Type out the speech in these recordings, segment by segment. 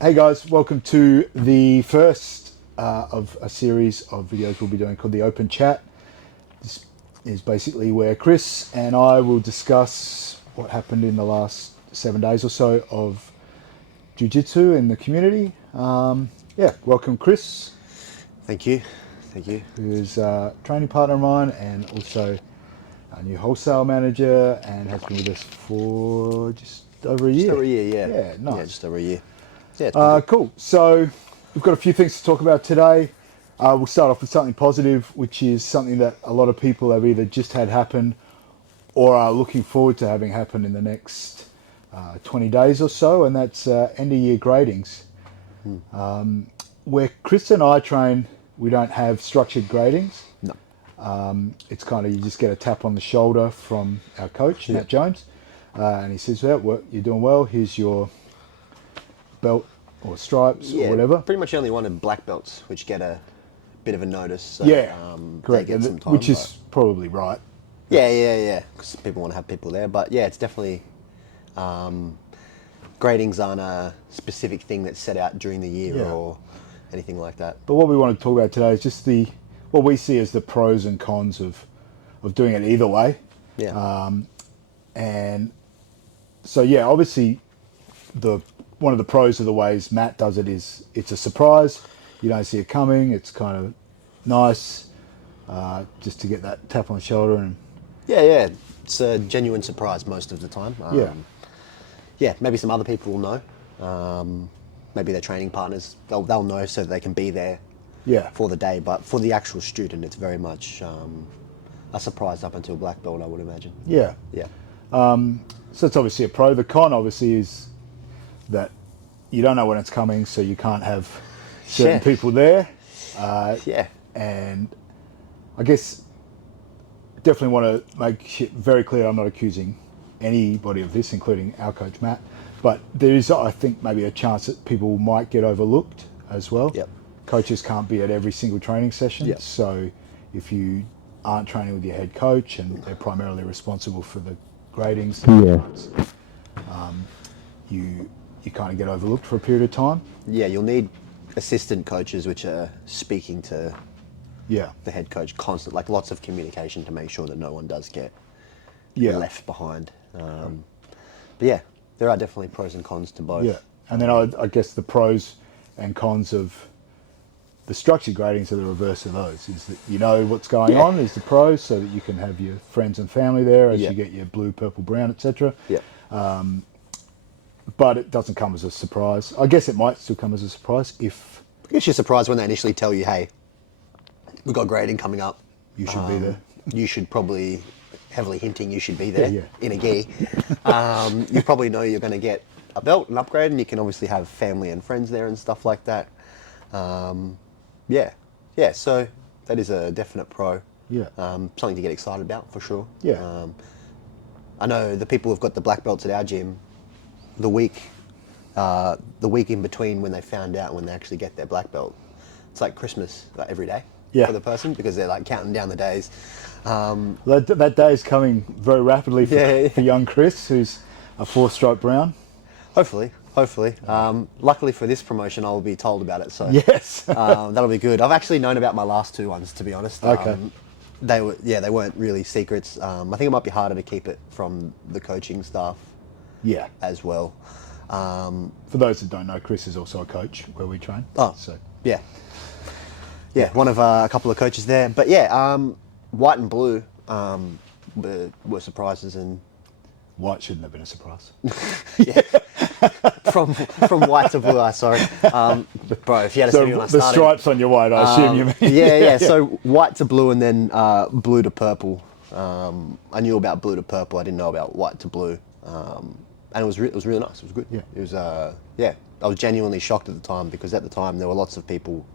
Hey guys, welcome to the first of a series of videos we'll be doing called the Open Chat. This is basically where Chris and I will discuss what happened in the last 7 days or so of jiu-jitsu in the community. Welcome Chris. Thank you. Who's a training partner of mine and also a new wholesale manager and has been with us for just over a year. Just over a year, yeah. Yeah, nice. Yeah, just over a year. Yeah, cool. So we've got a few things to talk about today. We'll start off with something positive, which is something that a lot of people have either just had happen or are looking forward to having happen in the next 20 days or so, and that's end of year gradings. Where Chris and I train, we don't have structured gradings. No. It's kind of, you just get a tap on the shoulder from our coach, Matt Jones, and he says, well, you're doing well, here's your belt or stripes or whatever. Pretty much only wanted black belts, which get a bit of a notice. So, correct. Get some time, which is probably right. Yeah. Because people want to have people there. But yeah, it's definitely... gradings aren't a specific thing that's set out during the year or anything like that. But what we want to talk about today is just what we see as the pros and cons of doing it either way. Yeah. And so, obviously one of the pros of the ways Matt does it is it's a surprise. You don't see it coming. It's kind of nice just to get that tap on the shoulder. And Yeah. It's a genuine surprise most of the time. Maybe some other people will know. Maybe their training partners, they'll know so that they can be there for the day. But for the actual student, it's very much a surprise up until black belt, I would imagine. Yeah. So it's obviously a pro. The con obviously is that you don't know when it's coming, so you can't have certain people there. And I guess definitely want to make it very clear I'm not accusing anybody of this, including our coach Matt, but there is, I think, maybe a chance that people might get overlooked as well. Coaches can't be at every single training session, so if you aren't training with your head coach and they're primarily responsible for the gradings, you kind of get overlooked for a period of time. You'll need assistant coaches which are speaking to the head coach constant, like lots of communication to make sure that no one does get left behind. But there are definitely pros and cons to both. And then I guess the pros and cons of the structured gradings are the reverse of those, is that you know what's going on is the pros, so that you can have your friends and family there as you get your blue, purple, brown, etc. But it doesn't come as a surprise. I guess it might still come as a surprise if... I guess you're surprised when they initially tell you, hey, we've got grading coming up. You should be there. You should probably, heavily hinting you should be there in a gi. You probably know you're going to get a belt, an upgrade, and you can obviously have family and friends there and stuff like that. So that is a definite pro. Something to get excited about, for sure. I know the people who've got the black belts at our gym, the week in between when they found out when they actually get their black belt, it's like Christmas every day for the person, because they're like counting down the days. That day is coming very rapidly for young Chris, who's a 4-stripe brown. Hopefully. Luckily for this promotion, I'll be told about it. So that'll be good. I've actually known about my last 2 ones, to be honest. They weren't really secrets. I think it might be harder to keep it from the coaching staff. As well. For those that don't know, Chris is also a coach where we train. One of a couple of coaches there. But white and blue were surprises, and white shouldn't have been a surprise. From white to blue, sorry. Bro, if you had to see me when I started. The stripes on your white, I assume you mean. So white to blue and then blue to purple. I knew about blue to purple. I didn't know about white to blue. And it was really nice. It was good. It was I was genuinely shocked at the time, because at the time there were lots of people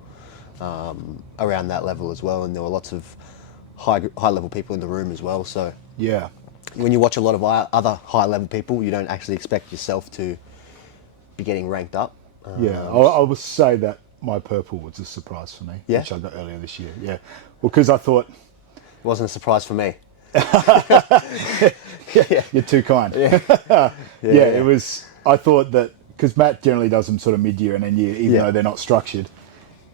around that level as well, and there were lots of high level people in the room as well. So when you watch a lot of other high level people, you don't actually expect yourself to be getting ranked up. I would say that my purple was a surprise for me, which I got earlier this year. Well, because I thought it wasn't a surprise for me. You're too kind. It was. I thought that because Matt generally does them sort of mid-year and end year, even Yeah. though they're not structured.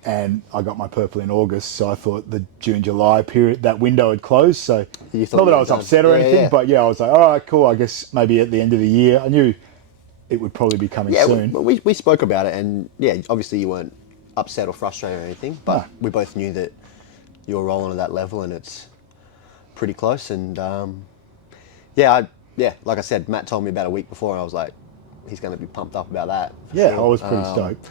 And I got my purple in August, so I thought the June, July period, that window had closed. So You thought not that you I were was done. upset or Yeah, anything, yeah. but yeah, I was like, all right, cool. I guess maybe at the end of the year, I knew it would probably be coming Yeah, soon. we spoke about it, and yeah, obviously you weren't upset or frustrated or anything, but No. we both knew that you were rolling at that level, and it's pretty close. And like I said, Matt told me about a week before, and I was like, he's going to be pumped up about that. For Yeah, sure. I was pretty stoked.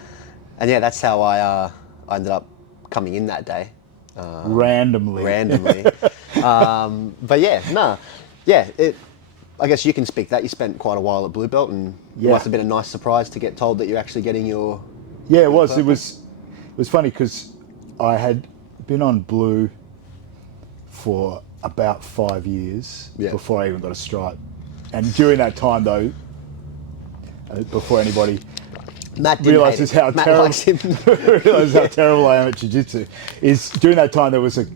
And yeah, that's how I ended up coming in that day. Randomly. But yeah, I guess you can speak that. You spent quite a while at Blue Belt, and it Yeah. must have been a nice surprise to get told that you're actually getting your... Yeah, it was. purple. It was funny because I had been on blue for about 5 years Yeah. before I even got a stripe. And during that time, though, before anybody Matt didn't realizes hate it. how Matt terrible likes him. realizes how terrible I am at jiu-jitsu, is during that time there was a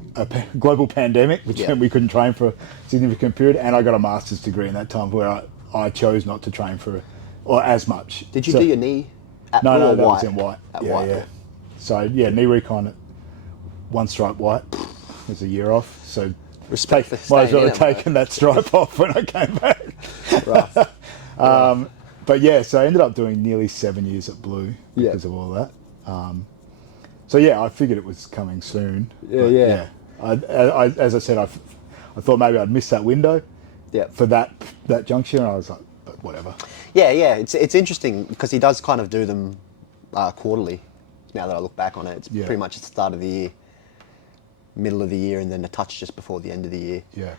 global pandemic, which Yeah. meant we couldn't train for a significant period, and I got a master's degree in that time where I chose not to train or as much. Did you So- do your knee at No, blue no, or that white? was in white. At Yeah, white. yeah. So yeah, knee recon at one stripe white was a year off. So Respect for might as staying well in have it, mate. taken that stripe off when I came back. Rough. But yeah, so I ended up doing nearly 7 years at blue Yeah. because of all that. So yeah, I figured it was coming soon. Yeah, But yeah. I, as I said, I thought maybe I'd miss that window Yeah. for that juncture, and I was like, but whatever. Yeah. It's interesting because he does kind of do them quarterly. Now that I look back on it, it's Yeah. pretty much at the start of the year, middle of the year, and then a touch just before the end of the year. Yeah.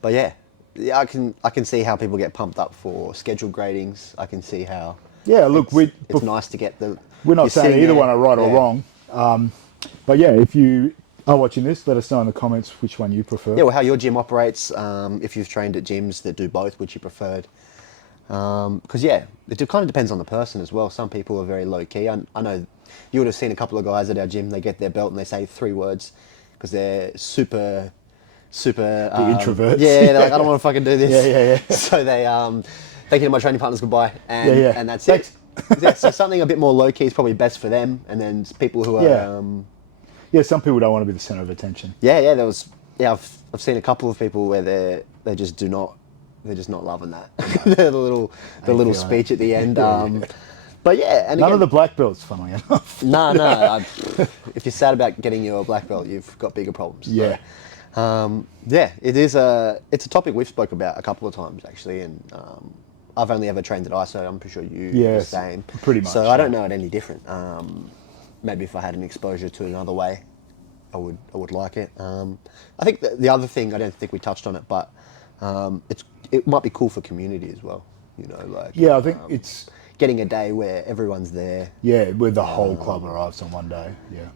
But yeah, I can see how people get pumped up for scheduled gradings. I can see how. Yeah, look, it's nice to get the. we're not you're saying sitting either there- one are right or yeah. wrong. But yeah, if you are watching this, let us know in the comments which one you prefer. Yeah, well, how your gym operates. If you've trained at gyms that do both, which you preferred. Because yeah, it kind of depends on the person as well. Some people are very low key. I know you would have seen a couple of guys at our gym. They get their belt and they say 3 words because they're super. introverts. Yeah, they're like, I don't want to fucking do this. Yeah. So they thank you to my training partners, goodbye, and Yeah. and that's Thanks. it. Yeah, so something a bit more low key is probably best for them, and then people who are Yeah. Yeah, some people don't want to be the center of attention. yeah, there was I've seen a couple of people where they're just not loving that. the little feeling speech it. at the end. Yeah. But yeah, and None again, of the black belts, funnily enough. no. If you're sad about getting your black belt, you've got bigger problems. Yeah. It's a topic we've spoke about a couple of times actually, and I've only ever trained at ISO. I'm pretty sure you Yes, the same. pretty much, So I don't yeah. know it any different. Maybe if I had an exposure to another way, I would like it. I think the other thing, I don't think we touched on it, but it might be cool for community as well. You know, like Yeah, I think it's getting a day where everyone's there. with the whole club arrives on one day.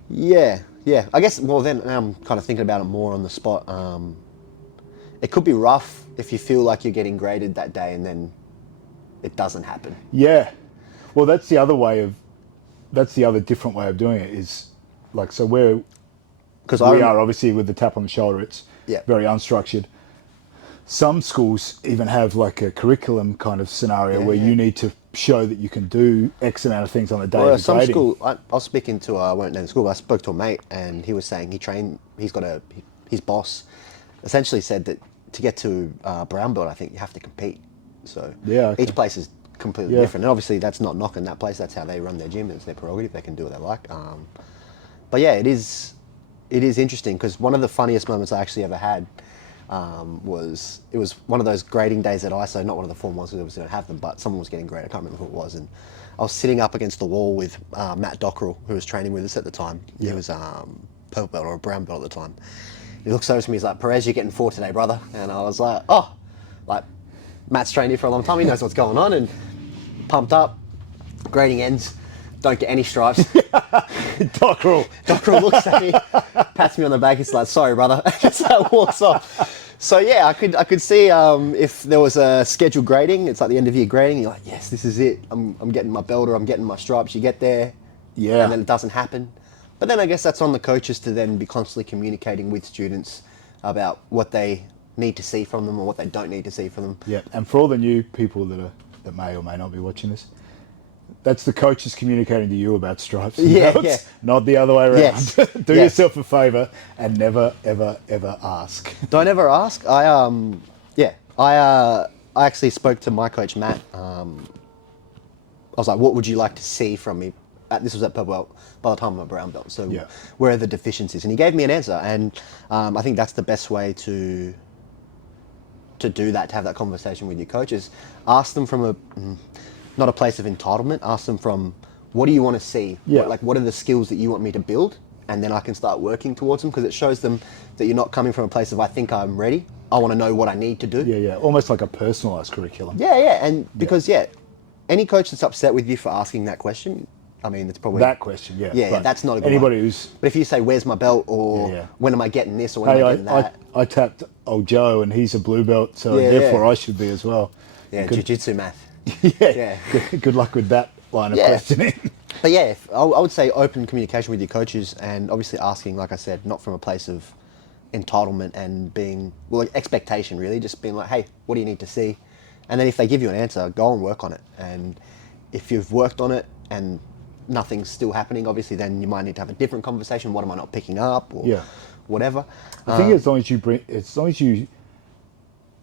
Yeah. Yeah. I guess. Well, then now I'm kind of thinking about it more on the spot. It could be rough if you feel like you're getting graded that day and then it doesn't happen. Yeah. Well, that's the other different way of doing it is like, so Because we are obviously with the tap on the shoulder, it's Yeah. very unstructured. Some schools even have like a curriculum kind of scenario where you need to show that you can do X amount of things on a day. Well, of some grading. school. I was speaking to. I won't name the school. But I spoke to a mate, and he was saying he's got his boss essentially said that to get to brown belt, I think you have to compete. So Yeah, okay. each place is completely Yeah. different, and obviously that's not knocking that place. That's how they run their gym. It's their prerogative. They can do what they like. But yeah, it is interesting because one of the funniest moments I actually ever had was one of those grading days at ISO, not one of the formal ones because we don't have them, but someone was getting graded. I can't remember who it was, and I was sitting up against the wall with Matt Dockrell, who was training with us at the time. He was purple belt or a brown belt at the time. He looks over to me, he's like, "Perez, you're getting 4 today, brother." And I was like, "Oh," like Matt's trained here for a long time. He knows what's going on, and pumped up. Grading ends. Don't get any stripes. Dockrell looks at me, pats me on the back. He's like, "Sorry, brother," just walks off. So yeah, I could see if there was a scheduled grading. It's like the end of year grading. You're like, "Yes, this is it. I'm getting my belt or I'm getting my stripes." You get there, Yeah. and then it doesn't happen. But then I guess that's on the coaches to then be constantly communicating with students about what they need to see from them or what they don't need to see from them. Yeah, and for all the new people that are that may or may not be watching this. That's the coaches communicating to you about stripes. Yeah, belts, yeah. Not the other way around. Yes. Do Yes. yourself a favour and never, ever, ever ask. Don't ever ask. I actually spoke to my coach Matt. I was like, "What would you like to see from me?" This was at purple belt. By the time I'm a brown belt, so Yeah. where are the deficiencies? And he gave me an answer, and I think that's the best way to do that. To have that conversation with your coaches, ask them from not a place of entitlement. Ask them from, what do you want to see? Yeah. What are the skills that you want me to build? And then I can start working towards them, because it shows them that you're not coming from a place of, I think I'm ready. I want to know what I need to do. Yeah. Almost like a personalised curriculum. Yeah. And because, any coach that's upset with you for asking that question, I mean, it's probably... That question, yeah. Yeah, But that's not a good anybody one. who's... But if you say, where's my belt? Or Yeah. when am I getting this? Or when Hey, am I getting that? I tapped old Joe and he's a blue belt, so Yeah, therefore yeah. I should be as well. Yeah, Good- jiu-jitsu math. Yeah. Good luck with that line of Yeah. questioning. But yeah, I would say open communication with your coaches, and obviously asking, like I said, not from a place of entitlement and being, expectation really, just being like, hey, what do you need to see? And then if they give you an answer, go and work on it. And if you've worked on it and nothing's still happening, obviously then you might need to have a different conversation. What am I not picking up, or Yeah. whatever? I think as long as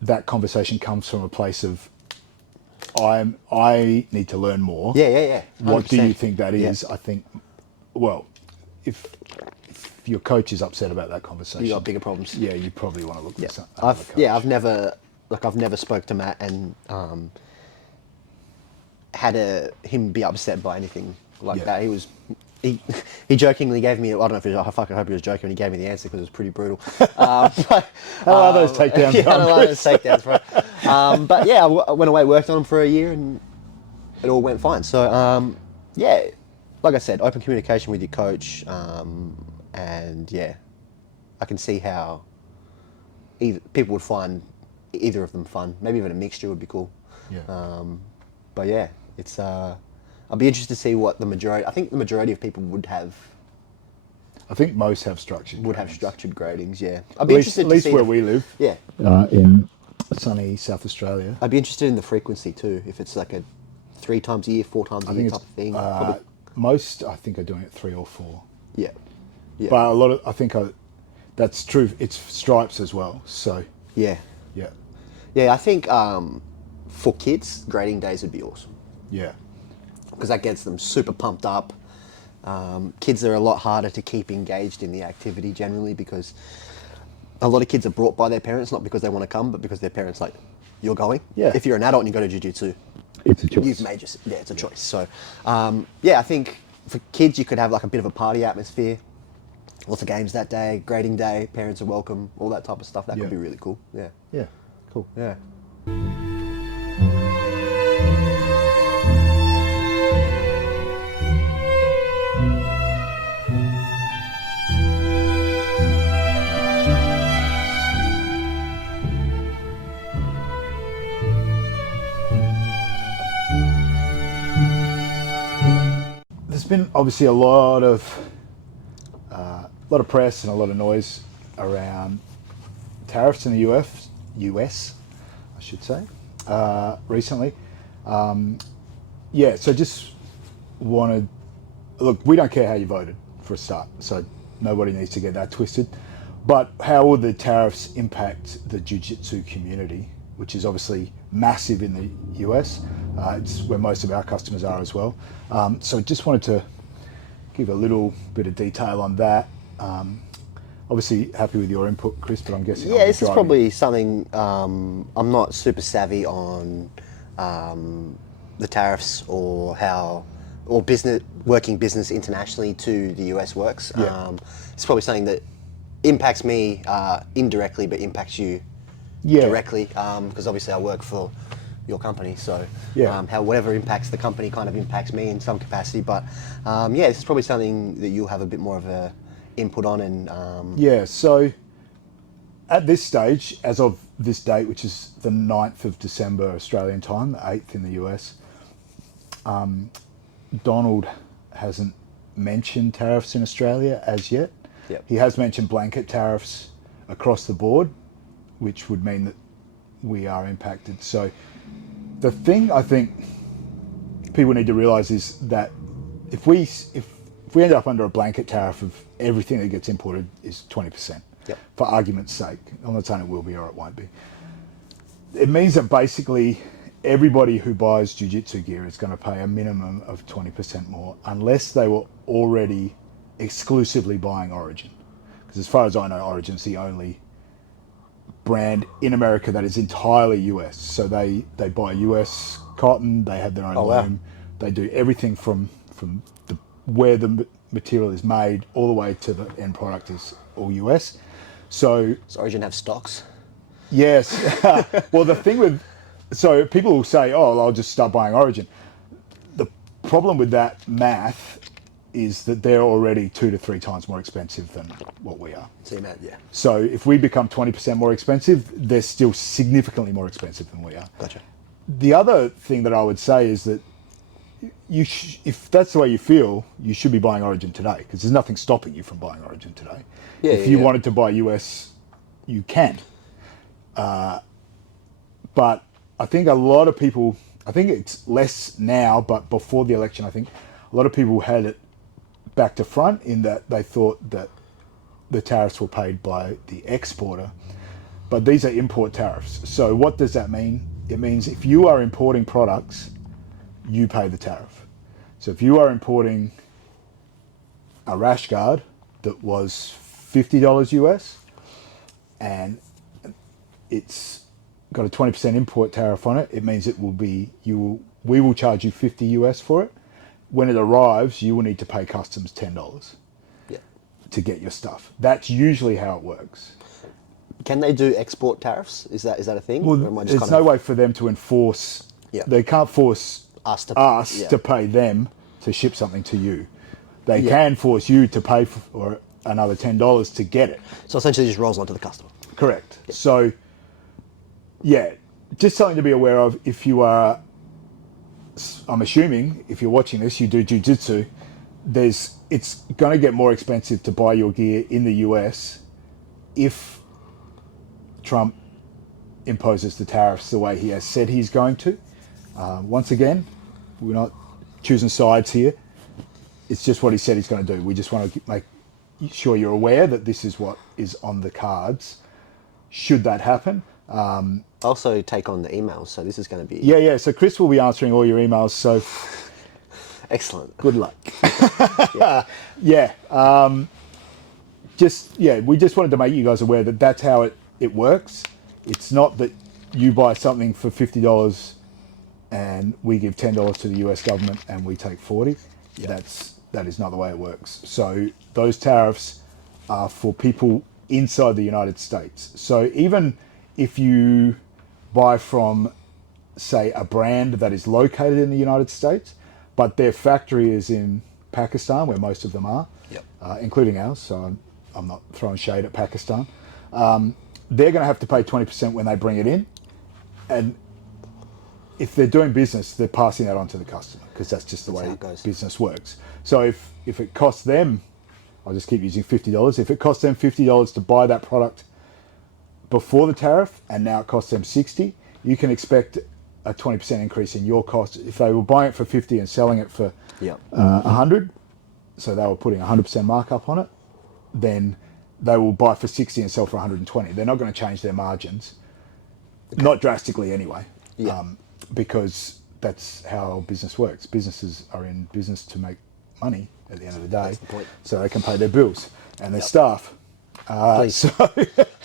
that conversation comes from a place of, I need to learn more. Yeah. What do 100%. you think that is? I think, well, if your coach is upset about that conversation, You got bigger problems. Yeah, you probably want to look at some. I've never spoke to Matt and had him be upset by anything like that. He jokingly gave me, I don't know if I fucking hope he was joking when he gave me the answer, because it was pretty brutal. How are those takedowns? Yeah, I like those takedowns, bro. But yeah, I went away, worked on them for a year, and it all went fine. So yeah, like I said, open communication with your coach, and yeah, I can see how people would find either of them fun. Maybe even a mixture would be cool. Yeah. But yeah, it's I'd be interested to see what the majority. I think the majority of people would have most have structured. gradings. structured gradings. Yeah, I'd At be least, interested to see where we live. Yeah, In sunny South Australia. I'd be interested in the frequency too. If it's like a 3 times a year, 4 times a year type of thing. Probably, Most, I think, are doing it 3 or 4. yeah. But a lot of, I think, that's true. It's stripes as well. So Yeah. I think for kids, grading days would be awesome, yeah, because that gets them super pumped up. Kids are a lot harder to keep engaged in the activity generally, because a lot of kids are brought by their parents, not because they want to come, but because their parents like, you're going. Yeah. If you're an adult and you go to jiu-jitsu, it's a choice. you've made it's a choice. So I think for kids you could have like a bit of a party atmosphere. Lots of games that day, grading day, parents are welcome, all that type of stuff. That Yeah. could be really cool. Yeah. Yeah, cool. Yeah. There's been obviously a lot of press and a lot of noise around tariffs in the US, I should say, recently. So just wanted, look, we don't care how you voted for a start, so nobody needs to get that twisted. But how will the tariffs impact the jiu-jitsu community, which is obviously massive in the US? It's where most of our customers are as well. So just wanted to give a little bit of detail on that. Obviously happy with your input, Chris, but I'm guessing... Yeah, this is probably something I'm not super savvy on the tariffs or how working business internationally to the US works. Yeah. It's probably something that impacts me indirectly, but impacts you Yeah. directly, because obviously I work for your company, so Yeah. how whatever impacts the company kind of impacts me in some capacity. But this is probably something that you'll have a bit more of a input on. And Yeah, so at this stage, as of this date, which is the 9th of December Australian time, the 8th in the US, Donald hasn't mentioned tariffs in Australia as yet. Yep. He has mentioned blanket tariffs across the board, which would mean that we are impacted. So the thing I think people need to realize is that if we end up under a blanket tariff of everything that gets imported is 20%, Yep. for argument's sake, I'm not saying it will be or it won't be. It means that basically everybody who buys jiu-jitsu gear is going to pay a minimum of 20% more unless they were already exclusively buying Origin. Because as far as I know, Origin's the only brand in America that is entirely US. So they buy US cotton, they have their own loom, they do everything from where the material is made all the way to the end product is all US. So Does Origin have stocks? yes. Well, the thing with, so people will say, oh, I'll just start buying Origin. The problem with that math is that they're already 2 to 3 times more expensive than what we are. See, man, yeah. So if we become 20% more expensive, they're still significantly more expensive than we are. Gotcha. The other thing that I would say is that if that's the way you feel, you should be buying Origin today because there's nothing stopping you from buying Origin today. If you wanted to buy US, you can. But I think a lot of people, I think it's less now, but before the election, I think a lot of people had it back to front in that they thought that the tariffs were paid by the exporter, but these are import tariffs. So what does that mean? It means if you are importing products, you pay the tariff. So if you are importing a rash guard that was $50 US and it's got a 20% import tariff on it, it means it will be, we will charge you 50 US for it. When it arrives, you will need to pay customs $10 to get your stuff. That's usually how it works. Can they do export tariffs? Is that a thing? Well, there's no way for them to enforce. Yeah. They can't force us to pay them to ship something to you. They can force you to pay for another $10 to get it. So essentially, it just rolls onto the customer. Correct. Yeah. So, yeah, just something to be aware of if you are. I'm assuming if you're watching this, you do jiu-jitsu. It's going to get more expensive to buy your gear in the US if Trump imposes the tariffs the way he has said he's going to. Once again, we're not choosing sides here. It's just what he said he's going to do. We just want to make sure you're aware that this is what is on the cards. Should that happen? Also take on the emails, so this is going to be... Yeah. So Chris will be answering all your emails, so... Excellent. Good luck. We just wanted to make you guys aware that that's how it works. It's not that you buy something for $50 and we give $10 to the US government and we take 40. Yeah. That is not the way it works. So those tariffs are for people inside the United States. So even if you buy from, say, a brand that is located in the United States, but their factory is in Pakistan, where most of them are, including ours, so I'm not throwing shade at Pakistan, they're going to have to pay 20% when they bring it in. And if they're doing business, they're passing that on to the customer because that's just the way business works. So if it costs them, I'll just keep using $50, if it costs them $50 to buy that product before the tariff and now it costs them $60, you can expect a 20% increase in your cost. If they were buying it for $50 and selling it for $100, so they were putting 100% markup on it, then they will buy for $60 and sell for $120. They're not going to change their margins, not drastically anyway, because that's how business works. Businesses are in business to make money at the end of the day, so they can pay their bills and their staff. Please.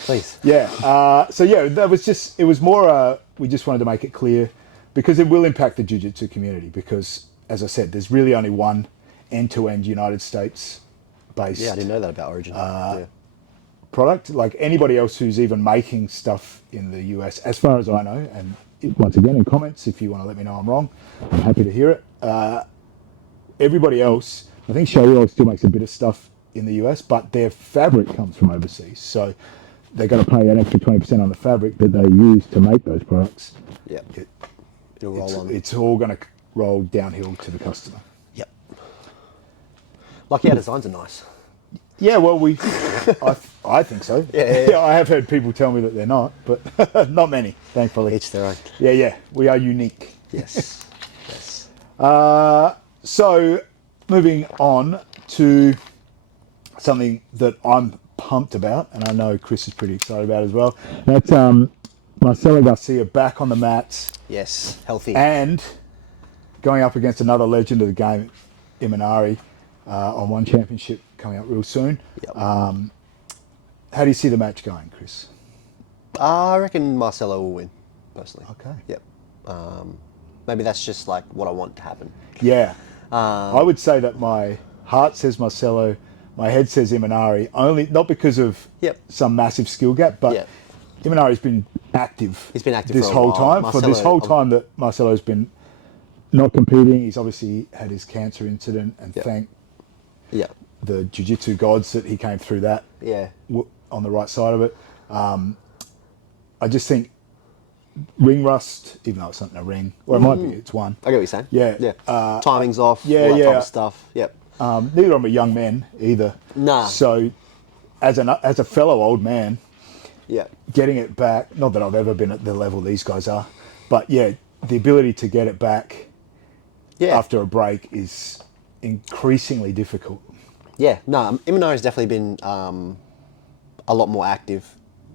Please. That was just, it was more, we just wanted to make it clear because it will impact the jiu-jitsu community because, as I said, there's really only one end-to-end United States based. Yeah, I didn't know that about Origin. Product. Like anybody else who's even making stuff in the US, as far as I know, and once again in comments, if you want to let me know I'm wrong, I'm happy to hear it. Everybody else, I think Shoei still makes a bit of stuff in the US, but their fabric comes from overseas. So they're going to pay an extra 20% on the fabric that they use to make those products. Yeah. It'll roll on. It's all going to roll downhill to the customer. Yep. Lucky our designs are nice. Yeah, well, I think so. Yeah. I have heard people tell me that they're not, but not many, thankfully. Each their own. Yeah, we are unique. Yes. Yes. So, moving on to something that I'm pumped about, and I know Chris is pretty excited about as well. That's Marcelo Garcia back on the mats Yes. Healthy. and going up against another legend of the game, Iminari, on one championship coming up real soon. Yep. How do you see the match going, Chris? I reckon Marcelo will win, personally. Okay. Yep. Maybe that's just like what I want to happen. Yeah. I would say that my heart says Marcelo, my head says Iminari, only not because of Yep. some massive skill gap, but Yep. Iminari's been active. He's been active this for a whole while. time. For this whole time that Marcelo's been not competing, he's obviously had his cancer incident, and Yep. thank Yep. the jiu-jitsu gods that he came through that Yeah. on the right side of it. I just think ring rust, even though it's not in a ring, or it might be, it's one. I get what you're saying. Yeah. Yeah. Timing's off. yeah, all that type yeah. of stuff. Yep. Neither of them are young men either. Nah. So, as a fellow old man, Yep. getting it back, not that I've ever been at the level these guys are, but yeah, the ability to get it back Yeah. after a break is increasingly difficult. Yeah. No, Iminari's definitely been a lot more active,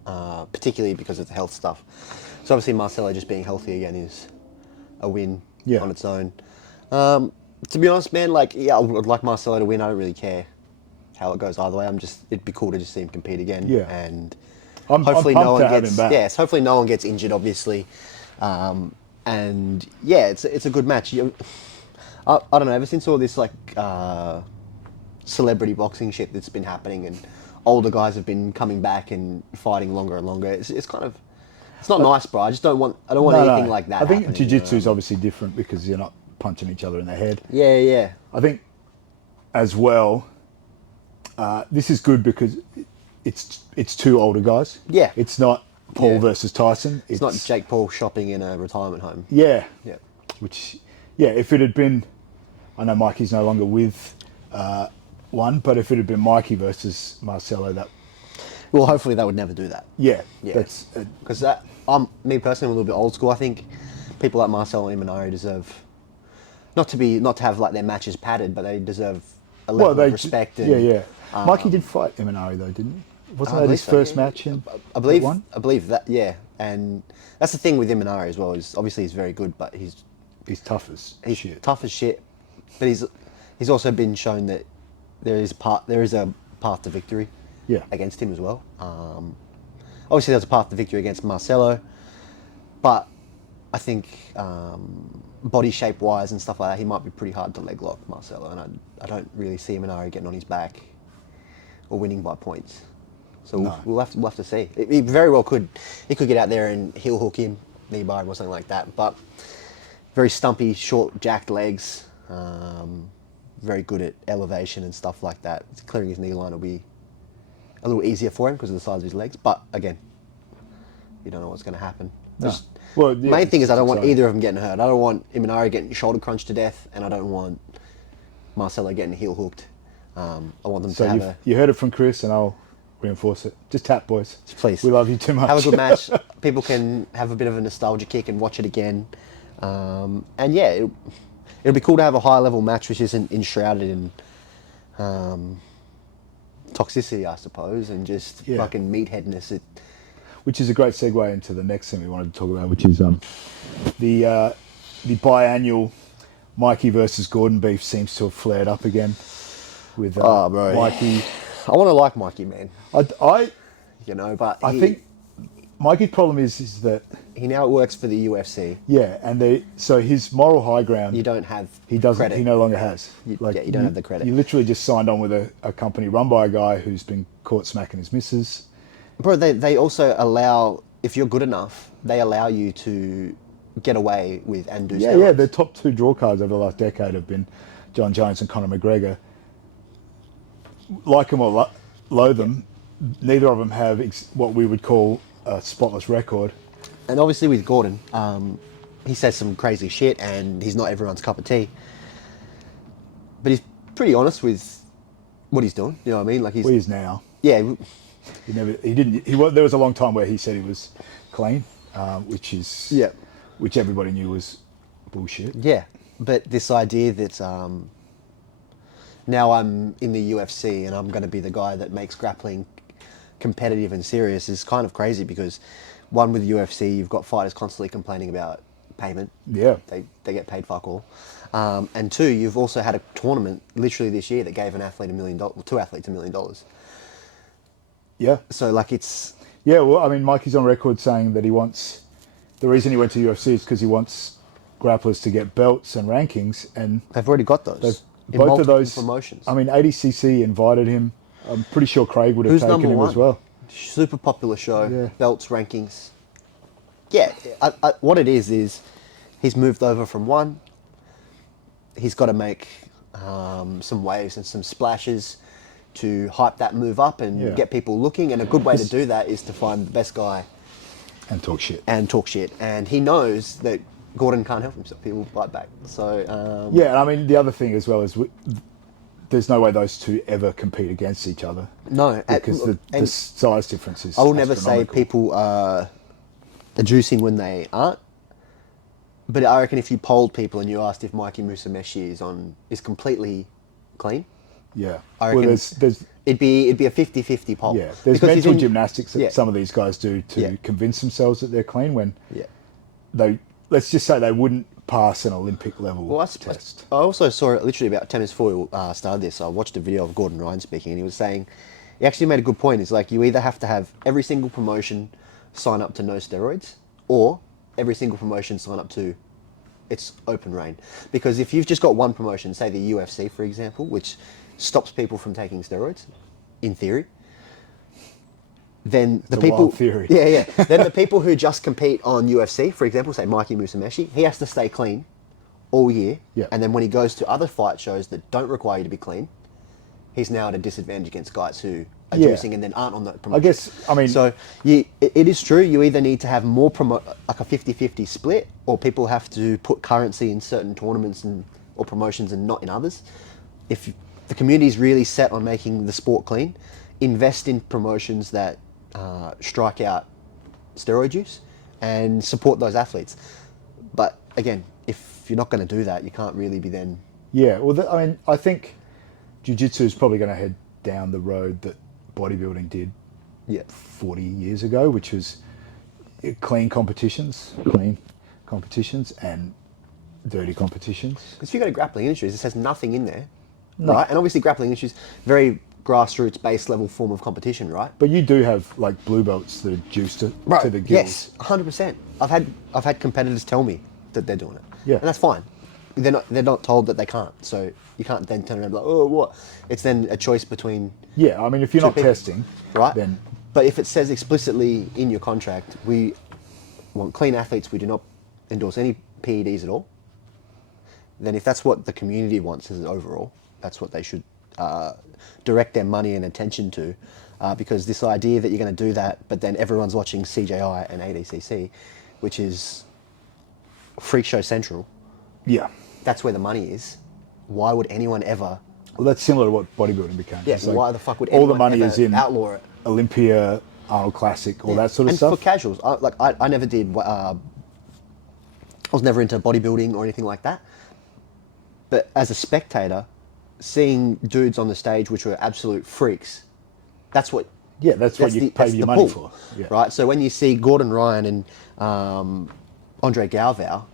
particularly because of the health stuff. So obviously Marcelo just being healthy again is a win Yeah. on its own. To be honest, man, like, yeah, I would like Marcelo to win. I don't really care how it goes either way. It'd be cool to just see him compete again. Yeah. And I'm hopefully pumped no to one have gets, him back. yes, hopefully no one gets injured, obviously. And yeah, it's a good match. I don't know, ever since all this like celebrity boxing shit that's been happening and older guys have been coming back and fighting longer and longer, it's kind of, it's not nice, bro. I don't want anything like that. I think happening, jiu-jitsu is you know? obviously different because you're not punching each other in the head. Yeah. I think as well, this is good because it's two older guys. Yeah. It's not Paul Yeah. versus Tyson. It's not Jake Paul shopping in a retirement home. Yeah. Yeah. Which, yeah, if it had been, I know Mikey's no longer with one, but if it had been Mikey versus Marcelo, that, Well, hopefully they would never do that. yeah. That's because me personally, I'm a little bit old school. I think people like Marcelo and Iminari deserve not to have like their matches padded, but they deserve a level of respect. And, yeah. Mikey did fight Iminari though, didn't he? Wasn't I that believe his so, first yeah. match in I believe that one? I believe that, yeah. And that's the thing with Iminari as well, is obviously he's very good, but he's tough as shit. tough as shit. But he's also been shown that there is a path to victory. Yeah. Against him as well. Obviously, there's a path to victory against Marcelo, but I think body shape wise and stuff like that, he might be pretty hard to leg lock Marcelo, and I don't really see Iminari getting on his back or winning by points. So No. we'll have to see. He very well could. He could get out there and heel hook him, knee bar him or something like that. But very stumpy, short, jacked legs. Very good at elevation and stuff like that. Clearing his knee line will be a little easier for him because of the size of his legs. But again, you don't know what's going to happen. No. Just- Well, yeah, main thing is I don't it's want exciting. either of them getting hurt. I don't want Iminari getting shoulder crunched to death, and I don't want Marcelo getting heel hooked. I want them So to have you heard it from Chris, and I'll reinforce it. Just tap, boys. Please. We love you too much. have a good match. People can have a bit of a nostalgia kick and watch it again. And yeah, it'll be cool to have a high level match which isn't enshrouded in toxicity, I suppose, and just Yeah. fucking meatheadness. Which is a great segue into the next thing we wanted to talk about, which is the biannual Mikey versus Gordon beef seems to have flared up again. With Oh, bro. Mikey, I want to like Mikey, man. I But I think Mikey's problem is that he now works for the UFC. yeah, and so his moral high ground You don't have he doesn't credit. he no longer has. You don't have the credit. You literally just signed on with a company run by a guy who's been caught smacking his missus. Bro, they also allow, if you're good enough, they allow you to get away with and do Yeah, steroids. the top two draw cards over the last decade have been John Jones and Conor McGregor. Like them or loathe them, neither of them have what we would call a spotless record. And obviously with Gordon, he says some crazy shit and he's not everyone's cup of tea. But he's pretty honest with what he's doing. You know what I mean? Like Well, he is now. yeah, He didn't. There was a long time where he said he was clean, Yeah. which everybody knew was bullshit. yeah. But this idea that now I'm in the UFC and I'm going to be the guy that makes grappling competitive and serious is kind of crazy because one, with UFC, you've got fighters constantly complaining about payment. Yeah. They get paid fuck all. And two, you've also had a tournament literally this year that gave an athlete $1 million, two athletes $1 million. Yeah. So like it's... Yeah, well, I mean, Mikey's on record saying that he wants... The reason he went to UFC is because he wants grapplers to get belts and rankings, and... They've already got those. In both of those promotions. I mean, ADCC invited him. I'm pretty sure Craig would have Who's taken number him one? as well. Super popular show. Yeah. Belts, rankings. Yeah, what it is he's moved over from one. He's got to make some waves and some splashes to hype that move up and get people looking. And a good way to do that is to find the best guy And talk shit. And he knows that Gordon can't help himself. He will bite back. So Yeah, and I mean, the other thing as well is there's no way those two ever compete against each other. No, Because the size difference is I will never say astronomical. people are juicing when they aren't. But I reckon if you polled people and you asked if Mikey Musumeci is completely clean, Yeah. I reckon Well, there's it'd be a 50-50 poll. yeah, there's Because he's mental in- gymnastics that Yeah. some of these guys do to Yeah. convince themselves that they're clean when Yeah. let's just say they wouldn't pass an Olympic level Well, test. I also saw it literally about 10 minutes before we started this. I watched a video of Gordon Ryan speaking, and he was saying, he actually made a good point. It's like you either have to have every single promotion sign up to no steroids, or every single promotion sign up to it's open reign. Because if you've just got one promotion, say the UFC, for example, which stops people from taking steroids, in theory, then the a people... wild theory. Yeah. Then the people who just compete on UFC, for example, say Mikey Musumeci, he has to stay clean all year. Yeah. And then when he goes to other fight shows that don't require you to be clean, he's now at a disadvantage against guys who are Yeah. juicing and then aren't on that promotion. I guess, I mean... So it is true, you either need to have more like a 50-50 split, or people have to put currency in certain tournaments or promotions and not in others. If the community is really set on making the sport clean, invest in promotions that strike out steroid use and support those athletes. But again, if you're not going to do that, you can't really be then... Yeah, well, I mean, I think jiu-jitsu is probably going to head down the road that bodybuilding did 40 years ago, which was clean competitions and dirty competitions. Because if you go to grappling industries, this has nothing in there, right? And obviously grappling industries, very grassroots, base level form of competition, right? But you do have like blue belts that are juiced to the gills. Yes, 100%. I've had competitors tell me that they're doing it. Yeah. And that's fine. They're not told that they can't. So you can't then turn around and be like, oh, what? It's then a choice between... Yeah, I mean, if you're not people, testing, right? then... But if it says explicitly in your contract, we want clean athletes, we do not endorse any PEDs at all, then if that's what the community wants as an overall, that's what they should direct their money and attention to. Because this idea that you're going to do that, but then everyone's watching CJI and ADCC, which is Freak Show Central, Yeah. that's where the money is. Why would anyone ever... Well, that's similar to what bodybuilding became. Yeah, It's why the fuck would all the anyone money ever is in outlaw it? Olympia, Arnold Classic, all that sort of and stuff. for casuals, I never did. I was never into bodybuilding or anything like that. But as a spectator, seeing dudes on the stage which were absolute freaks, that's what. Yeah, that's what you pay your money for. Yeah. Right. So when you see Gordon Ryan and Andre Galvao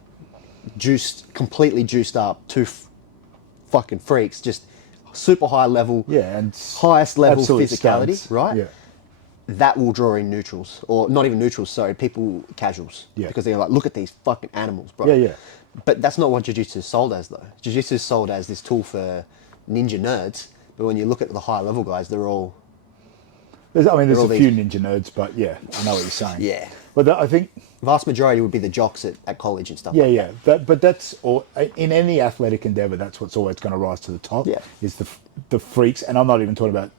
completely juiced up, two fucking freaks, just super high level, and highest level absolute physicality, studs. right? Yeah. That will draw in neutrals, or not even neutrals, sorry, people, casuals. Yeah. Because they're like, look at these fucking animals, bro. Yeah. But that's not what jiu-jitsu is sold as, though. Jiu-jitsu is sold as this tool for ninja nerds, but when you look at the high level guys, they're all... There's a all few ninja nerds, but yeah, I know what you're saying. Yeah. But I think... Vast majority would be the jocks at college and stuff. Yeah. But that's all, in any athletic endeavor, that's what's always going to rise to the top. Yeah. Is the freaks, and I'm not even talking about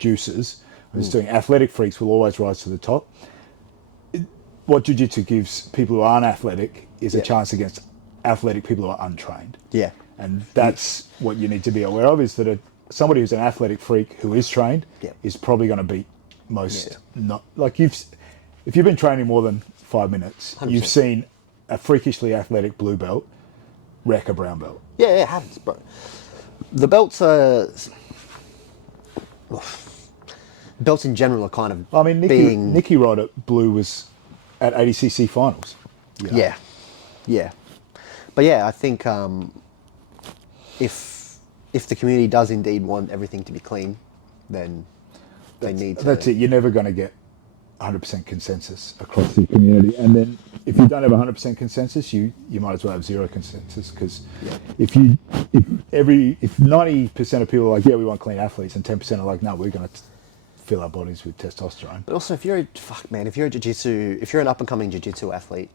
juicers. I'm just doing athletic freaks will always rise to the top. What jiu-jitsu gives people who aren't athletic is a chance against athletic people who are untrained. Yeah. And that's what you need to be aware of, is that somebody who's an athletic freak who is trained Yep. is probably going to beat most. Yeah. Not like if you've been training more than 5 minutes, 100%. you've seen a freakishly athletic blue belt wreck a brown belt. Yeah, it happens, bro. The belts are... Belts in general are kind of I mean, being... Nicky Rod at blue was at 80cc finals. You know? Yeah. But yeah, I think if the community does indeed want everything to be clean, then they need to... That's it. You're never going to get 100% consensus across the community. And then if you don't have 100% consensus, you might as well have zero consensus, because if 90% of people are like, yeah, we want clean athletes, and 10% are like, no, we're going to fill our bodies with testosterone. But also, if you're an up and coming jiu-jitsu athlete,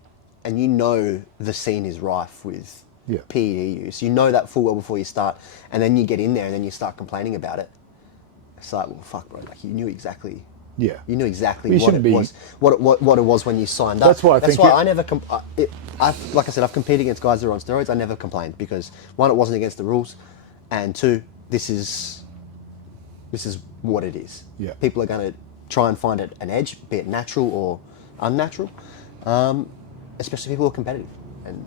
and you know the scene is rife with PED use, you know that full well before you start, and then you get in there and then you start complaining about it. It's like, well, fuck, bro. Like, you knew exactly. Yeah. You knew exactly what it was when you signed up. That's why I never. Like I said, I've competed against guys that are on steroids. I never complained because, one, it wasn't against the rules, and two, this is what it is. Yeah. People are going to try and find an edge, be it natural or unnatural, especially people who are competitive, and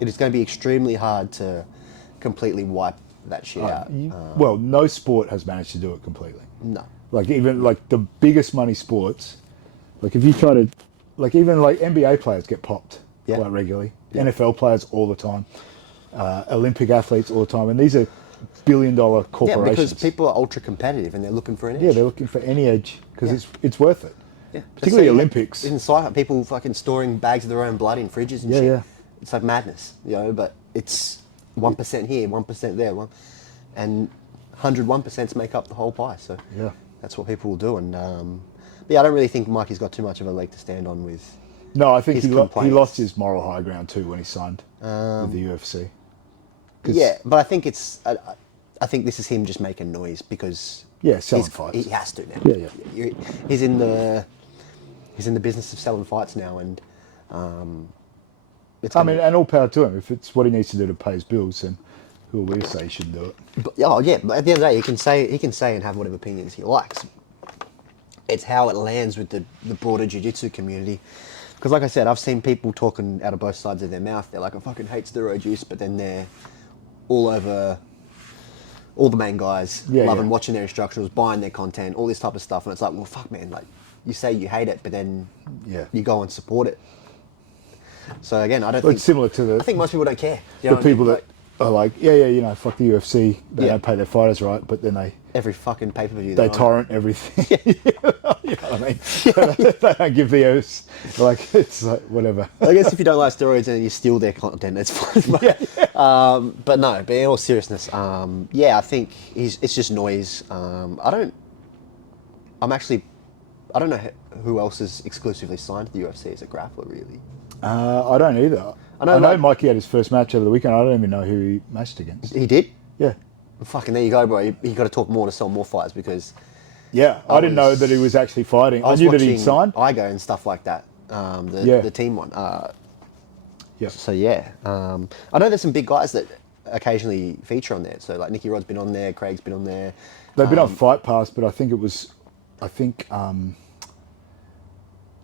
it is going to be extremely hard to completely wipe that shit out. Well, no sport has managed to do it completely. No. Like, even like the biggest money sports, like if you try to, like even like NBA players get popped quite regularly. NFL players all the time. Olympic athletes all the time. And these are billion-dollar corporations. Yeah, because people are ultra competitive and they're looking for an edge. Yeah, they're looking for any edge because it's worth it. Yeah. Particularly Olympics. Inside, people fucking storing bags of their own blood in fridges and shit. Yeah. It's like madness, but it's 1% here, 1% there, and 101% make up the whole pie. So that's what people will do. And but yeah, I don't really think Mikey's got too much of a leg to stand on with. No, I think he lost his moral high ground too when he signed with the UFC. Yeah, but I think I think this is him just making noise because selling fights. He has to now. Yeah. He's in the business of selling fights now, and and all power to him. If it's what he needs to do to pay his bills, then who are we to say he shouldn't do it? But at the end of the day, he can say and have whatever opinions he likes. It's how it lands with the broader jiu-jitsu community. Because like I said, I've seen people talking out of both sides of their mouth. They're like, I fucking hate steroid use, but then they're all over all the main guys, loving watching their instructionals, buying their content, all this type of stuff. And it's like, well, fuck, man, like, you say you hate it, but then you go and support it. So again, I think... It's similar to I think most people don't care. The people that are like, fuck the UFC, they don't pay their fighters right, but then they... Every fucking pay-per-view. They torrent everything. You know what I mean? They don't give the O's. Like, it's like, whatever. I guess if you don't like steroids and you steal their content, that's fine. But no, but in all seriousness, I think it's just noise. I don't know who else is exclusively signed to the UFC as a grappler, really. I don't either. I know Mikey had his first match over the weekend. I don't even know who he matched against. He did? Yeah. Well, fucking there you go, bro. You got to talk more to sell more fights because... Yeah, I didn't know that he was actually fighting. I knew that he'd signed. Igo and stuff like that, the team one. So I know there's some big guys that occasionally feature on there. So like Nicky Rod's been on there, Craig's been on there. They've been on Fight Pass, but I think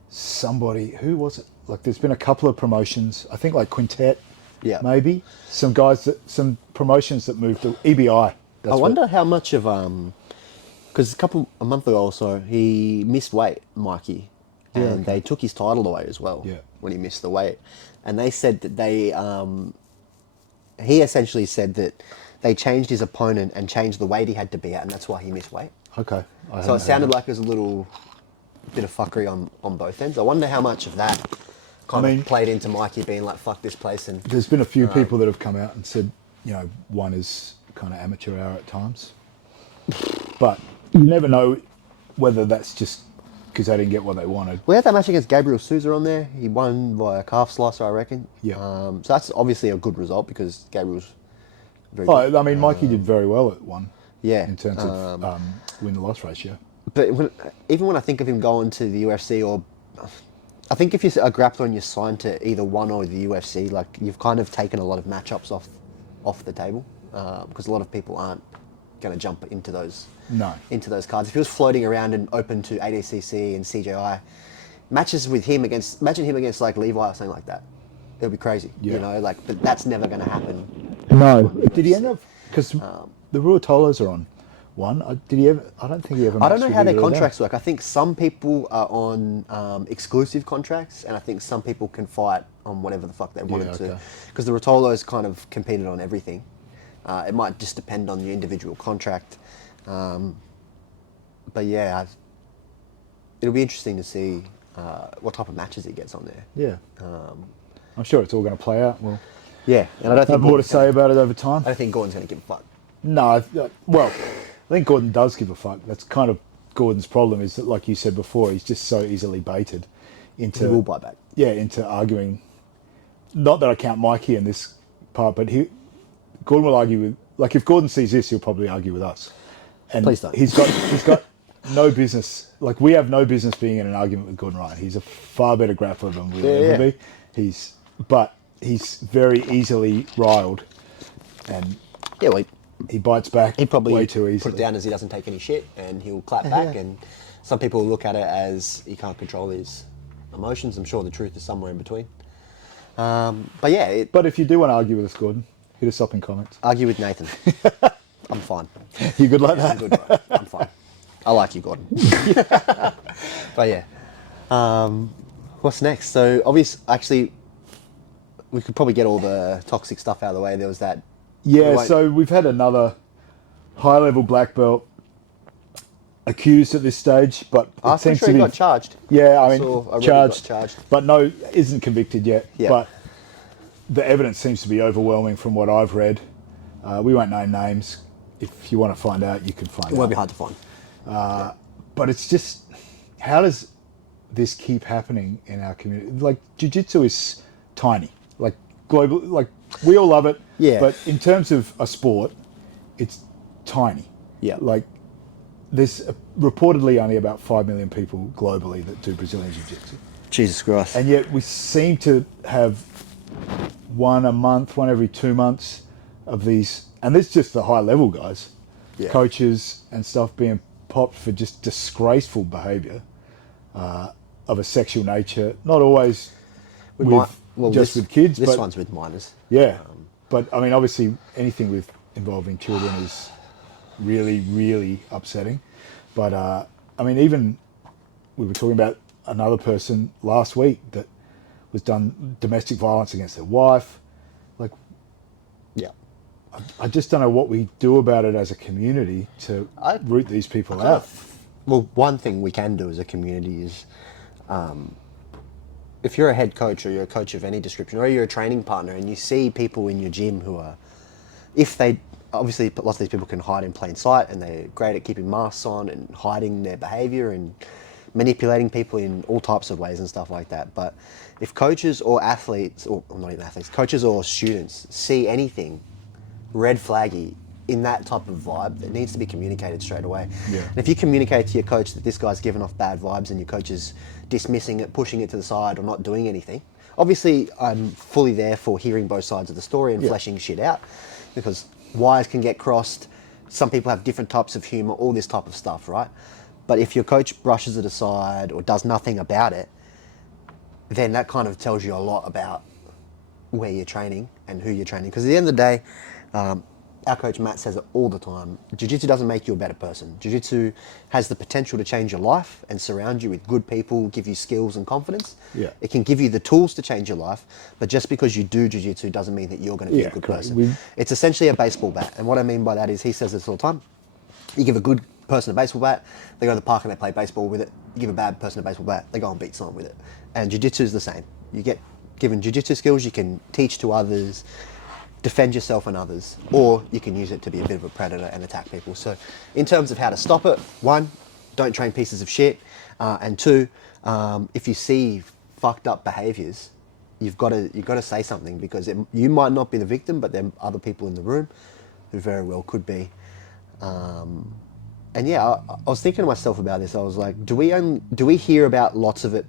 somebody, who was it? Like, there's been a couple of promotions. I think like Quintet, maybe some some promotions that moved to EBI. I wonder how much of because a month ago or so he missed weight, Mikey, and they took his title away as well when he missed the weight, and they said that he essentially said that they changed his opponent and changed the weight he had to be at, and that's why he missed weight. Okay. So it sounded like there's a little bit of fuckery on both ends. I wonder how much of that kind of played into Mikey being like, fuck this place. And there's been a few people that have come out and said, one is kind of amateur hour at times. But you never know whether that's just because they didn't get what they wanted. We had that match against Gabriel Souza on there. He won by a calf slicer, I reckon. Yeah. So that's obviously a good result because Gabriel's very good. I mean, Mikey did very well at one. Yeah. In terms of win-to-loss ratio. But even when I think of him going to the UFC, or I think if you're a grappler and you're signed to either one or the UFC, like, you've kind of taken a lot of matchups off the table because a lot of people aren't going to jump into those No. cards. If he was floating around and open to ADCC and CJI, matches with him against, imagine him against like Levi or something like that. It would be crazy, Yeah. you know, like, but that's never going to happen. No. Did he end up, because the Ruotolos are on one. Did he ever, I don't think he ever I don't know matched how with their either of them. contracts work. I think some people are on exclusive contracts, and I think some people can fight on whatever the fuck they wanted to. okay. Because the Rotolos kind of competed on everything. It might just depend on your individual contract. But yeah, it'll be interesting to see what type of matches he gets on there. Yeah. I'm sure it's all going to play out. Well, Yeah, and I don't think have more to say about it over time. I don't think Gordon's going to give a fuck. No, well, I think Gordon does give a fuck. That's kind of Gordon's problem, is that, like you said before, he's just so easily baited into... He will buy back. Yeah, into arguing. Not that I count Mikey in this part, but Gordon will argue with... Like, if Gordon sees this, he'll probably argue with us. And Please don't. He's got no business... Like, we have no business being in an argument with Gordon Ryan. He's a far better grappler than we'll ever be. But he's very easily riled, and Yeah, well, he bites back he probably way too easily. put it down as he doesn't take any shit, and he'll clap back. And some people look at it as he can't control his emotions. I'm sure the truth is somewhere in between. But yeah, But if you do want to argue with us, Gordon, hit us up in comments. argue with Nathan. I'm fine. You good like I'm that? good, bro. I'm fine. I like you, Gordon. But yeah, what's next? So actually, we could probably get all the toxic stuff out of the way. There was that. Yeah, so we've had another high-level black belt accused at this stage, but I'm pretty sure he got charged. Yeah, I I read mean, he got charged. but no, isn't convicted yet. Yeah. But the evidence seems to be overwhelming from what I've read. We won't name names. If you want to find out, you can find It out. won't be hard to find. But it's just, how does this keep happening in our community? Like, jiu-jitsu is tiny. Like, global, like, we all love it. Yeah. But in terms of a sport, it's tiny. Yeah. Like, there's reportedly only about 5 million people globally that do Brazilian jiu-jitsu. Jesus Christ. And yet we seem to have one a month, one every 2 months of these, and this is just the high level guys, coaches and stuff being popped for just disgraceful behaviour of a sexual nature. Not always with kids. This but, one's with minors. Yeah. But I mean, obviously anything with involving children is really, really upsetting. But I mean, even we were talking about another person last week that was done domestic violence against their wife. Like, Yeah. I just don't know what we do about it as a community to root these people out. Well, one thing we can do as a community is, if you're a head coach or you're a coach of any description, or you're a training partner and you see people in your gym who are, obviously lots of these people can hide in plain sight and they're great at keeping masks on and hiding their behavior and manipulating people in all types of ways and stuff like that. But if coaches or athletes, or not even athletes, coaches or students see anything red flaggy in that type of vibe, it needs to be communicated straight away. Yeah. And if you communicate to your coach that this guy's giving off bad vibes and your coach is dismissing it, pushing it to the side or not doing anything, obviously I'm fully there for hearing both sides of the story and fleshing shit out, because wires can get crossed, some people have different types of humour, all this type of stuff, right? But if your coach brushes it aside or does nothing about it, then that kind of tells you a lot about where you're training and who you're training. Because at the end of the day, our coach Matt says it all the time, jiu-jitsu doesn't make you a better person. Jiu-jitsu has the potential to change your life and surround you with good people, give you skills and confidence. Yeah. It can give you the tools to change your life, but just because you do jiu-jitsu doesn't mean that you're going to be a good person. It's essentially a baseball bat. And what I mean by that is, he says this all the time, you give a good person a baseball bat, they go to the park and they play baseball with it. You give a bad person a baseball bat, they go and beat someone with it. And jiu-jitsu is the same. You get given jiu-jitsu skills, you can teach to others, defend yourself and others, or you can use it to be a bit of a predator and attack people. So in terms of how to stop it, one, don't train pieces of shit, and two, if you see fucked up behaviours, you've got to say something, because you might not be the victim, but there are other people in the room who very well could be. And yeah, I was thinking to myself about this. I was like, do we hear about lots of it?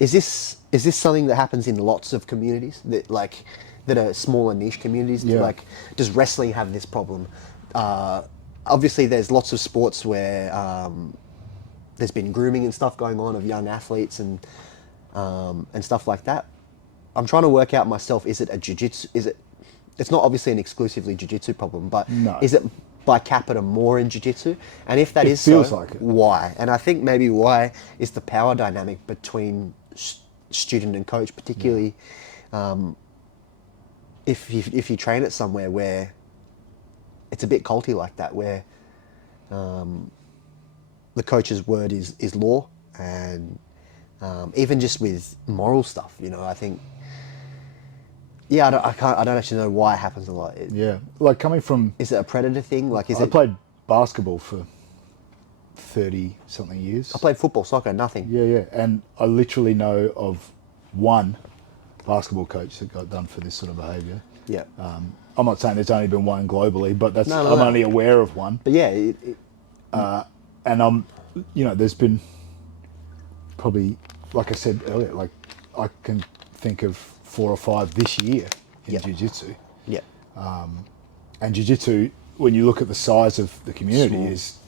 Is this something that happens in lots of communities that are smaller niche communities? Yeah. Like, does wrestling have this problem? obviously there's lots of sports where there's been grooming and stuff going on of young athletes and stuff like that. I'm trying to work out myself, is it a jiu-jitsu, it's not obviously an exclusively jiu-jitsu problem, but No. is it by capita more in jiu-jitsu? And if that It is feels so, like it. why? And I think maybe why is the power dynamic between student and coach, particularly if you train it somewhere where it's a bit culty like that, where the coach's word is law, and even just with moral stuff, you know, I think, yeah, I don't actually know why it happens a lot. Yeah, like coming from... Is it a predator thing? Like, I played basketball for 30-something years. I played football, soccer, nothing. Yeah, and I literally know of one basketball coach that got done for this sort of behaviour. Yeah. I'm not saying there's only been one globally, but No. I'm only aware of one. But yeah, And there's been probably, like I said earlier, like I can think of 4 or 5 this year in Yep. jiu-jitsu. yeah. And jiu-jitsu, when you look at the size of the community, Small. is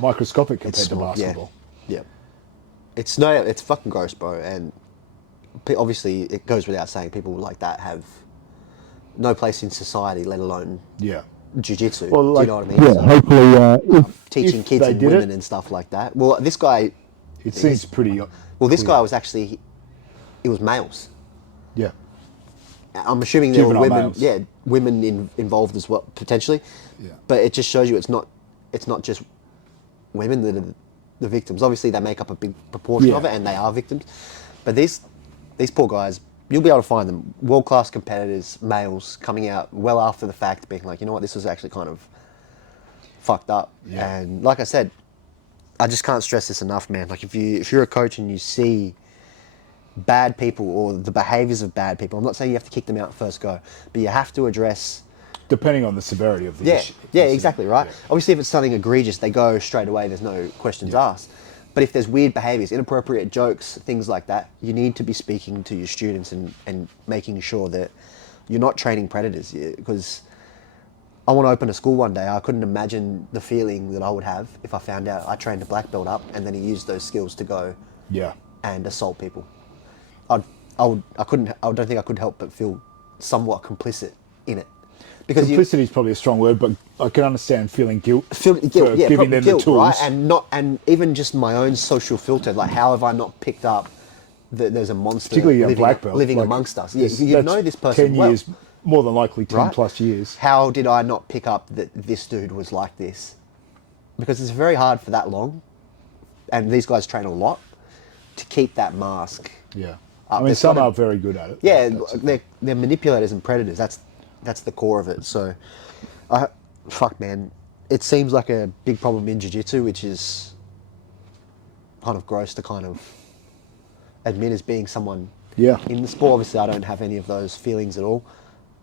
microscopic compared to small, basketball. Yeah. It's fucking gross, bro. And obviously, it goes without saying, people like that have no place in society, let alone Yeah. jiu-jitsu. Well, Do like, you know what I mean? yeah, So, hopefully, teaching if kids they and did women it, and stuff like that. Well, this guy, it seems pretty. well, this clear. guy was actually, it was males. Yeah. I'm assuming there were Juvenile women, males. women involved as well, potentially. Yeah. But it just shows you it's not just women that are the victims. Obviously, they make up a big proportion of it, Yeah. and they are victims. But these poor guys, you'll be able to find them, world-class competitors, males, coming out well after the fact, being like, you know what, this was actually kind of fucked up. Yeah. And like I said, I just can't stress this enough, man. Like, if you're a coach and you see bad people or the behaviours of bad people, I'm not saying you have to kick them out first go, but you have to address... Depending on the severity of the Yeah, issue. yeah, exactly, right? Yeah. Obviously, if it's something egregious, they go straight away, there's no questions asked. But if there's weird behaviours, inappropriate jokes, things like that, you need to be speaking to your students and making sure that you're not training predators. Because I want to open a school one day. I couldn't imagine the feeling that I would have if I found out I trained a black belt up and then he used those skills to go Yeah. and assault people. I don't think I could help but feel somewhat complicit in it. Because Complicity is probably a strong word, but I can understand feeling guilt guilt, for yeah, giving them guilt, the tools. right? And even just my own social filter, like how have I not picked up that there's a monster Particularly a living, black belt, living like, amongst us? Yeah, it's- you that's know this person 10 well, years, more than likely 10 right? plus years. How did I not pick up that this dude was like this? Because it's very hard for that long, and these guys train a lot, to keep that mask. Yeah. up. I mean, There's some gotta- are very good at it. Yeah, That's the thing. they're manipulators and predators. That's the core of it. So, fuck, man, it seems like a big problem in jiu-jitsu, which is kind of gross to kind of admit as being someone Yeah. in the sport. Obviously, I don't have any of those feelings at all,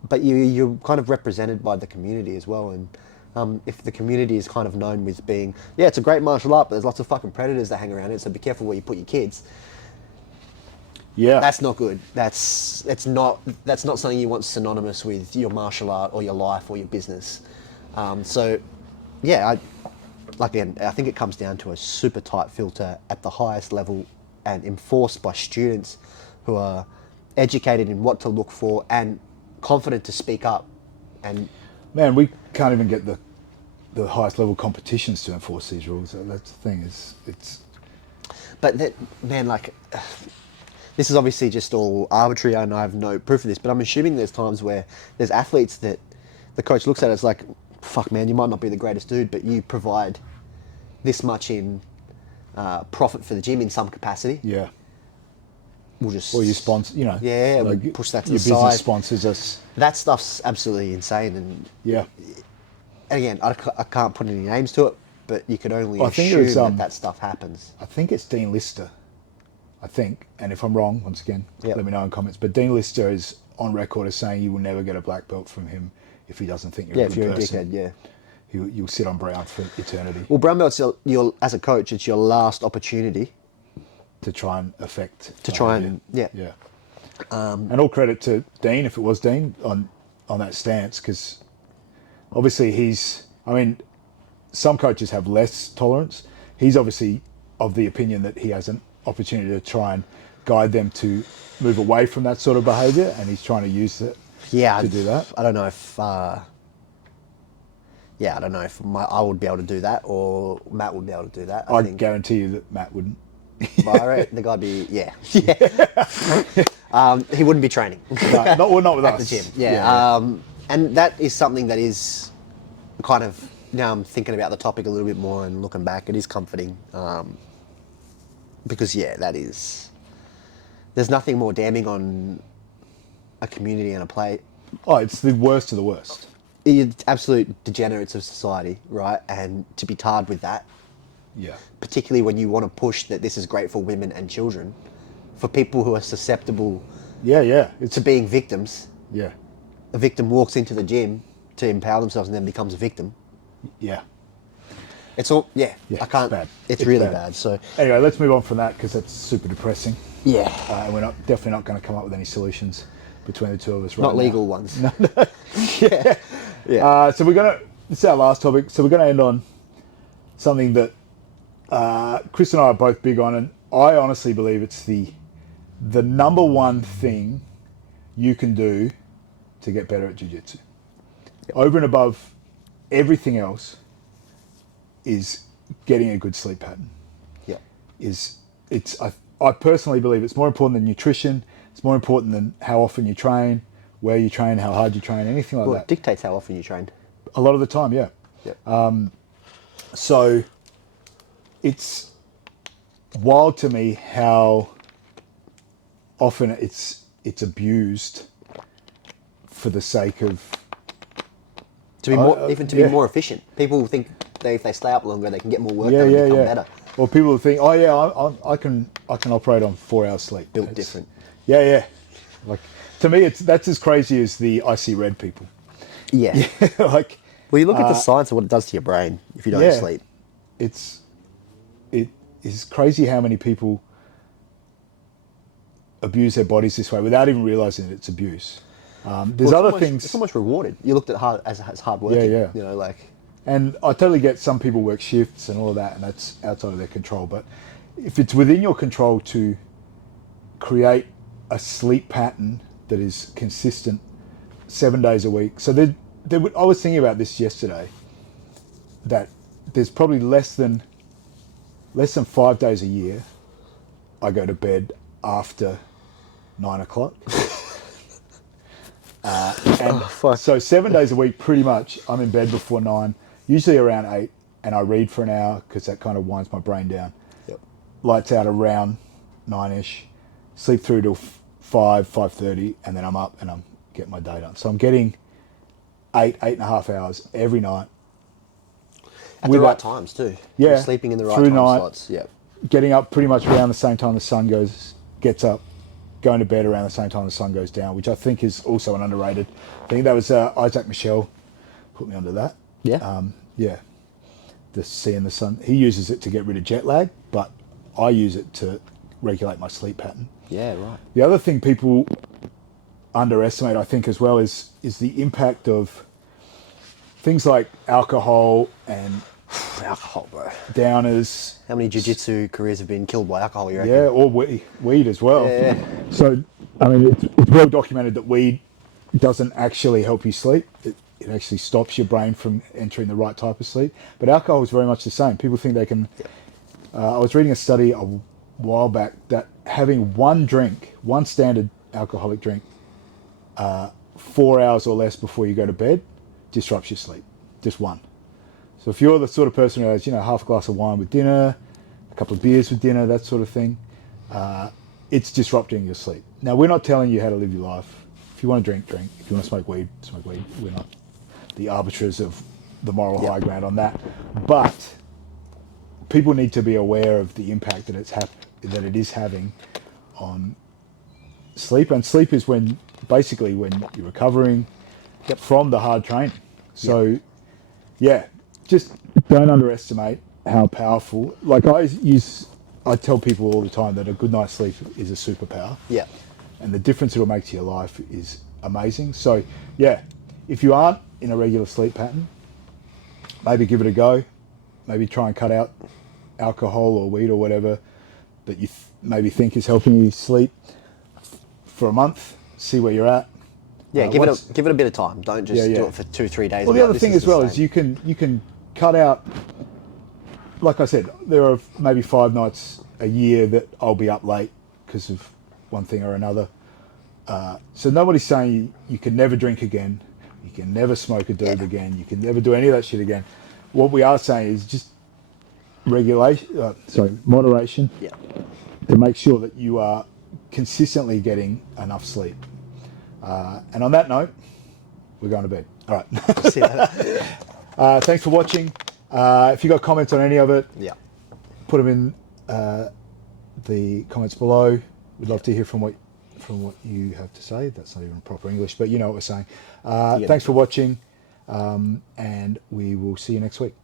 but you're kind of represented by the community as well. And if the community is kind of known with being, yeah, it's a great martial art, but there's lots of fucking predators that hang around it, so be careful where you put your kids. Yeah. That's not good. That's not something you want synonymous with your martial art or your life or your business. So, yeah, I think it comes down to a super tight filter at the highest level and enforced by students who are educated in what to look for and confident to speak up. And Man, we can't even get the highest level competitions to enforce these rules. That's the thing. but that, man, like, this is obviously just all arbitrary and I have no proof of this, but I'm assuming there's times where there's athletes that the coach looks at it as like, fuck, man, you might not be the greatest dude, but you provide this much in profit for the gym in some capacity. Yeah. We'll just... Or you sponsor, Yeah, we'll push that to your the business side. sponsors us. That stuff's absolutely insane. And Yeah. again, I can't put any names to it, but you could only I think assume it's, that stuff happens. I think it's Dean Lister. I think, and if I'm wrong, once again, Yep. let me know in comments. But Dean Lister is on record as saying you will never get a black belt from him if he doesn't think you're Yeah, a if good you're person. a dickhead, yeah. You'll sit on brown for eternity Well, brown belt's your as a coach, it's your last opportunity to try and affect. to try behaviour. and Yeah. And all credit to Dean, if it was Dean, on that stance, because obviously some coaches have less tolerance. He's obviously of the opinion that he has an opportunity to try and guide them to move away from that sort of behaviour, and he's trying to use it to do that. I don't know if I don't know if I would be able to do that or Matt would be able to do that. I guarantee you that Matt wouldn't. But I reckon the guy'd be, yeah. He wouldn't be training. No, not with at us. the gym. Yeah. And that is something that is kind of, now I'm thinking about the topic a little bit more and looking back, it is comforting. Because, that is, there's nothing more damning on a community and a play. Oh, it's the worst of the worst. It's absolute degenerates of society, right? And to be tarred with that, yeah, particularly when you want to push that this is great for women and children, for people who are susceptible to being victims. Yeah. A victim walks into the gym to empower themselves and then becomes a victim. Yeah. It's all, I can't, it's bad. It's really bad. So anyway, let's move on from that because that's super depressing. Yeah. And we're definitely not going to come up with any solutions between the two of us right now. Not legal ones. No. Yeah. So this is our last topic. So we're going to end on something that Chris and I are both big on, and I honestly believe it's the number one thing you can do to get better at jiu-jitsu. Over and above everything else is getting a good sleep pattern. Yeah. I personally believe it's more important than nutrition. It's more important than how often you train, where you train, how hard you train, anything like that. It dictates how often you train. A lot of the time, yeah. So it's wild to me how often it's abused for the sake of to be more efficient. People think if they stay up longer, they can get more work done and become better. Or people think, I can operate on 4 hours sleep. Built different. Yeah. Like to me, that's as crazy as the I see red people. Yeah. Like. Well, you look at the science of what it does to your brain if you don't sleep. It is crazy how many people abuse their bodies this way without even realizing that it's abuse. There's other things. It's almost rewarded. You looked at as hard working. Yeah. You know, like. And I totally get some people work shifts and all of that, and that's outside of their control. But if it's within your control to create a sleep pattern that is consistent 7 days a week, so I was thinking about this yesterday, that there's probably less than 5 days a year I go to bed after 9 o'clock. So 7 days a week, pretty much, I'm in bed before 9, usually around 8, and I read for an hour because that kind of winds my brain down. Yep. Lights out around 9ish, sleep through till 5:30, and then I'm up and I'm getting my day done. So I'm getting 8.5 hours every night. At the right times too. Yeah. You're sleeping in the right through time night, slots. Yeah. Getting up pretty much around the same time the sun gets up, going to bed around the same time the sun goes down, which I think is also an underrated thing. That was Isaac Michelle put me onto that. Yeah. The seeing the sun. He uses it to get rid of jet lag, but I use it to regulate my sleep pattern. Yeah, right. The other thing people underestimate, I think, as well, is the impact of things like alcohol and Alcohol, bro. downers. How many jiu-jitsu careers have been killed by alcohol, you reckon? Yeah, or weed as well. Yeah. So, I mean, it's well documented that weed doesn't actually help you sleep. It actually stops your brain from entering the right type of sleep. But alcohol is very much the same. People think they can... I was reading a study a while back that having one standard alcoholic drink, 4 hours or less before you go to bed, disrupts your sleep. Just one. So if you're the sort of person who has, half a glass of wine with dinner, a couple of beers with dinner, that sort of thing, it's disrupting your sleep. Now, we're not telling you how to live your life. If you want to drink. If you want to smoke weed, smoke weed. We're not the arbiters of the moral high ground on that. But people need to be aware of the impact that it is having on sleep. And sleep is when you're recovering from the hard training. So, just don't underestimate how powerful. Like I tell people all the time that a good night's sleep is a superpower. Yeah. And the difference it'll make to your life is amazing. So, if you aren't in a regular sleep pattern, maybe give it a go. maybe try and cut out alcohol or weed or whatever that you maybe think is helping you sleep for a month. See where you're at. Yeah, give it a bit of time. Don't just do it for 2-3 days. Well, the other thing as well is you can cut out. Like I said, there are maybe 5 nights a year that I'll be up late because of one thing or another. So nobody's saying you can never drink again, you can never smoke a doob again, you can never do any of that shit again. What we are saying is just moderation. Yeah. To make sure that you are consistently getting enough sleep. And on that note, we're going to bed. All right. See you later. Thanks for watching. If you got comments on any of it, put them in the comments below. We'd love to hear from what you have to say. That's not even proper English, but you know what we're saying. Thanks for watching, and we will see you next week.